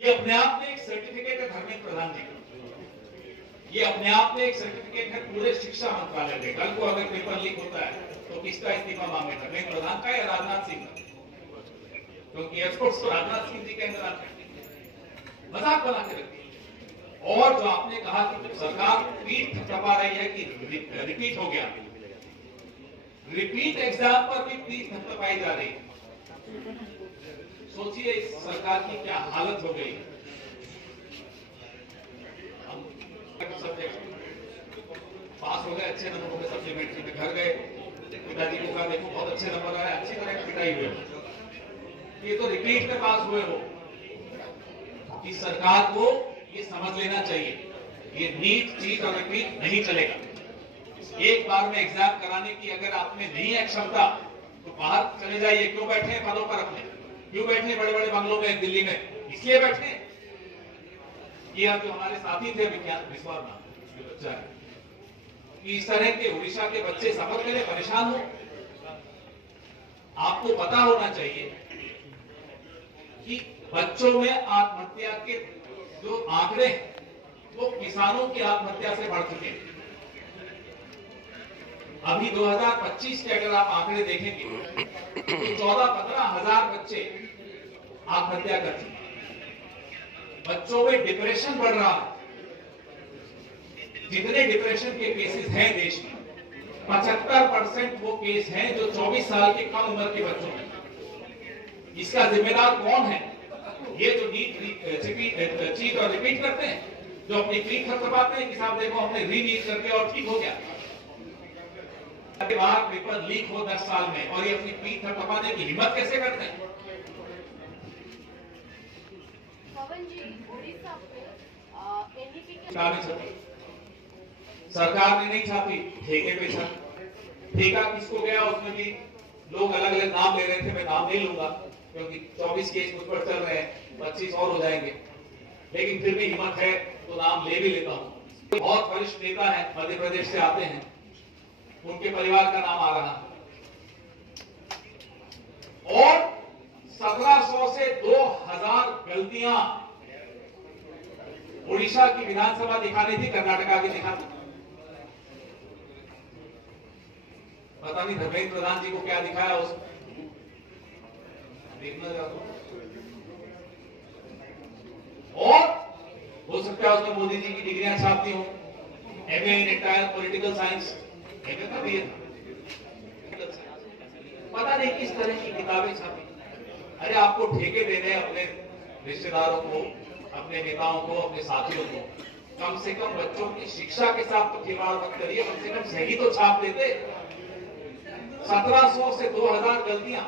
ये अपने आप में एक सर्टिफिकेट है धर्मेंद्र प्रधान जी का। ये अपने आप में एक सर्टिफिकेट है पूरे शिक्षा मंत्रालय में। कल को अगर पेपर लीक होता है तो किसका इस्तीफा मांगे, धर्मेंद्र प्रधान का या राजनाथ सिंह का? क्योंकि एयरफोर्स तो राजनाथ सिंह जी के अंदर आते हैं। मजाक बना के रखती है। और जो आपने कहा कि सरकार पीठ थपथपा रही है कि रिपीट हो गया, रिपीट एग्जाम पर भी पीठ थपथपाई जा रही है। सोचिए इस सरकार की क्या हालत हो गई। सब्जेक्ट पास हो गए, अच्छे नंबर के सप्लीमेंट्री में, घर गए, पिताजी को कहा देखो बहुत अच्छे नंबर आए, अच्छी तरह पिटाई हुए, ये तो रिपीट में पास हुए हो। इस सरकार को ये समझ लेना चाहिए, ये नीट चीट और रिपीट नहीं चलेगा। एक बार में एग्जाम कराने की अगर आप में नहीं है क्षमता तो बाहर चले जाइए। क्यों बैठे हैं पदों पर अपने? क्यों बैठे बड़े बड़े बंगलों में दिल्ली में? इसलिए बैठे। ये अब जो हमारे साथी थे विज्ञान विश्वास नाम जो बच्चा है, इस तरह के उड़ीसा के बच्चे सफर के लिए परेशान हो। आपको पता होना चाहिए कि बच्चों में आत्महत्या के जो आंकड़े वो किसानों की आत्महत्या से बढ़ चुके हैं। अभी 2025 के अगर आप आंकड़े देखेंगे तो 14-15 हजार बच्चे आत्महत्या कर चुके हैं। बच्चों में डिप्रेशन बढ़ रहा है। जितने डिप्रेशन के केसेस हैं देश में, 75% वो केस हैं जो 24 साल के कम उम्र के बच्चों में। इसका जिम्मेदार कौन है? ये जो नीट चीट और रिपीट करते हैं, जो अपनी पीठ थपथपाते हैं कि साहब देखो हमने रीनीट करके और ठीक हो गया। बाहर पेपर लीक हो 10 साल में और ये अपनी पीठ थपथपाने की हिम्मत कैसे करते हैं? सरकार ने नहीं छापी, ठेके पे छापी। ठेका किसको गया उसमें भी लोग अलग अलग नाम ले रहे थे, मैं नाम नहीं लूंगा क्योंकि 24 केस मुझ पर चल रहे हैं, 25 और हो जाएंगे, लेकिन फिर भी हिम्मत है तो नाम ले भी लेता हूं। बहुत वरिष्ठ नेता है, मध्य प्रदेश से आते हैं, उनके परिवार का नाम आ रहा है। और 1700 से 2000 गलतियां उड़ीसा की विधानसभा दिखानी थी, कर्नाटका की दिखानी। पता नहीं धर्मेंद्र प्रधान जी को क्या दिखाया उसमें, देखना चाहता हूं। और हो सकता है उसमें मोदी जी की डिग्रियां छापती हो, MA in entire political science, MA का भी है, पता नहीं किस तरह की किताबें छापी। अरे आपको ठेके देने अपने रिश्तेदारों को, अपने नेताओं को, अपने साथियों को, कम से कम बच्चों की शिक्षा के साथ तो खिलवाड़ मत करिए, कम से कम सही तो छाप देते। 1700 से 2000 गलतियां